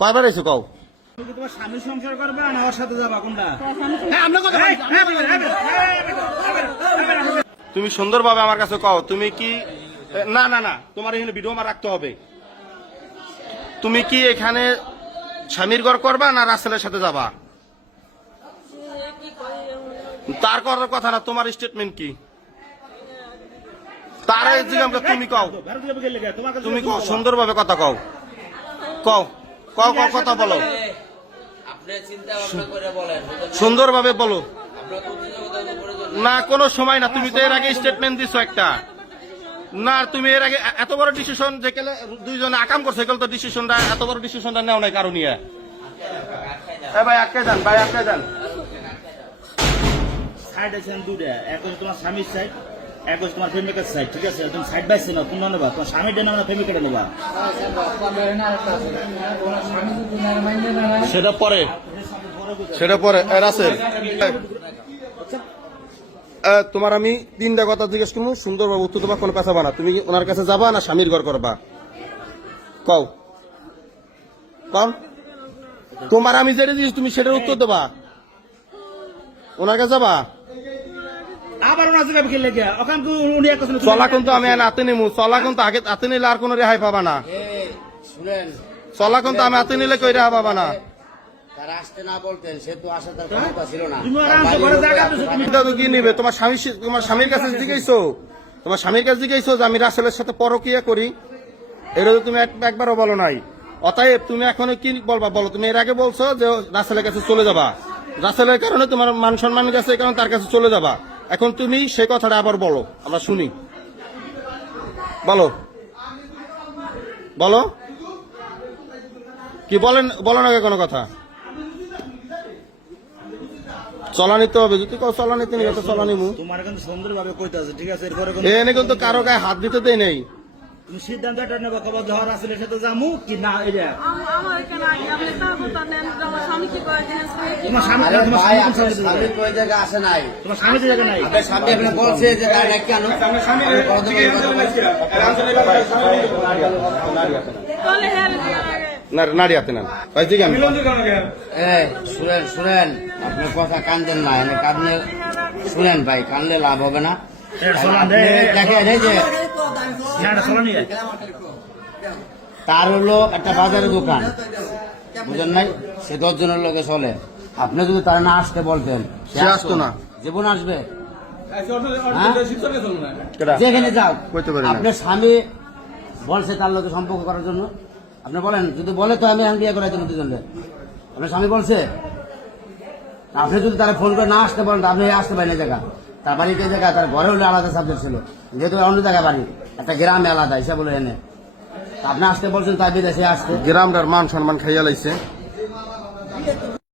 কয়বার এসে কও? তোমার স্বামী সংসার করবে না ওর সাথে যাবা কোনটা? তুমি সুন্দরভাবে আমার কাছে কও, তুমি কি না না না তোমার এখানে ভিডিও আমার রাখতে হবে। তুমি কি এখানে স্বামীর ঘর করবা না রাসেলের সাথে যাবা? তার করার কথা না, তোমার স্টেটমেন্ট কি? তার তুমি কও, তুমি কও সুন্দরভাবে কথা কও, কও কও কও কথা বলো, সুন্দরভাবে বলো। না কোনো সময় না, তুমি তো এর আগে স্টেটমেন্ট দিছো একটা। না তুমি এর আগে এত বড় ডিসিশন যেখানে দুইজনে আকাম করছে, সেগুলো তো ডিসিশনটা এত বড় ডিসিশনটা নেও নাই কারণ ইয়ে। ভাই আটকে যান, ভাই আটকে যান। সাইড আছে দুটা, এক হচ্ছে তোমার স্বামীর সাইড, এক হচ্ছে তোমার প্রেমিকের সাইড, ঠিক আছে? তুমি সাইড বাই সাইড কোনটা নেবা? তোমার স্বামীর ডেনা না প্রেমিকের নেবা? সেটা পরে, সেটা পরে। রাসেল তোমার আমি তিনটা কথা জিজ্ঞেস করবো, সুন্দরভাবে উত্তর দেবা, কোনো পেছাবা না। তুমি ওনার কাছে যাবা না স্বামীর ঘর করবা? কও কও, তোমার আমি যেটা দিয়েছি তুমি সেটার উত্তর দেবা। ওনার কাছে যাবা? আবার ওনার জায়গা বিকেল লেগে ওখান উনি এক কথা চলা কিন্তু আমি হাতে নেবো, চলা কিন্তু আগে হাতে নিলে আর কোনো রেহাই পাবা না। চলা কিন্তু আমি হাতে নিলে কই রেহাই পাবা না। তারা আসতে না বলতেন, সে তো আসার তার ক্ষমতা ছিল না। কি নিবে? তোমার স্বামী, তোমার স্বামীর কাছে জিজ্ঞেসো, তোমার স্বামীর কাছে জিজ্ঞেসো যে আমি রাসেলের সাথে পরকিয়া করি? এটা তো তুমি একবারও বলো নাই। অতএব তুমি এখন কি বলবা বলো? তুমি এর আগে বলছো যে রাসেলের কাছে চলে যাবা, রাসেলের কারণে তোমার মান সম্মান গেছে, এই কারণে তার কাছে চলে যাবা। এখন তুমি সেই কথাটা আবার বলো, আমরা শুনি। বলো বলো, কি বলেন? বলো না কোনো কথা। চলা নিতে হবে, যদি কেউ চলা নিতে নিবে তো চলা নিবো। তোমার কিন্তু সুন্দরভাবে কইতে আছে, ঠিক আছে? এরপরে এনে কিন্তু কারো গায়ে হাত দিতে দেয় নেই। তুমি সিদ্ধান্ত এটা নেবা, কবে ঝড় রাসেলের সাথে যামু কি না? এটা তোমার স্বামী তোমার স্বামী কই জায়গা আসে নাই, তোমার স্বামী তো জায়গা নাই। আপনার স্বামী এখানে বলছে যে তার নাকি আনো নারী হাতে নেন ভাই, ঠিক আমি শুনেন শুনেন, আপনার কথা কানদেন না, এনে কাঁদলে শুনেন ভাই, কানলে লাভ হবে না। দেখেন এই যে তার হলো একটা বাজারের দোকান, বুঝেন নাই? সে 10 জনের লোকে চলে। আপনি যদি তারা না আসতে বলতেন, সে আসতো না। জীবন আসবে যেখানে যাও। আপনার স্বামী বলছে তার লোকে সম্পর্ক করার জন্য, আপনি বলেন, যদি বলে তো আমি বিয়ে করাই দেবো দুজনে। আপনার স্বামী বলছে, আপনি যদি তারা ফোন করে না আসতে বলেন, আপনি আসতে পারেন এই জায়গা। তার বাড়িতে জায়গা, তার ঘরে হলে আলাদা সাবজেক্ট ছিল, যেহেতু অন্য জায়গায় বাড়ি, একটা গ্রামে আলাদা হিসাব বলে এনে আপনি আসতে বলছেন, তাই বিদেশে আসতে। গ্রামটার মান সম্মান খাইয়া লাইছে।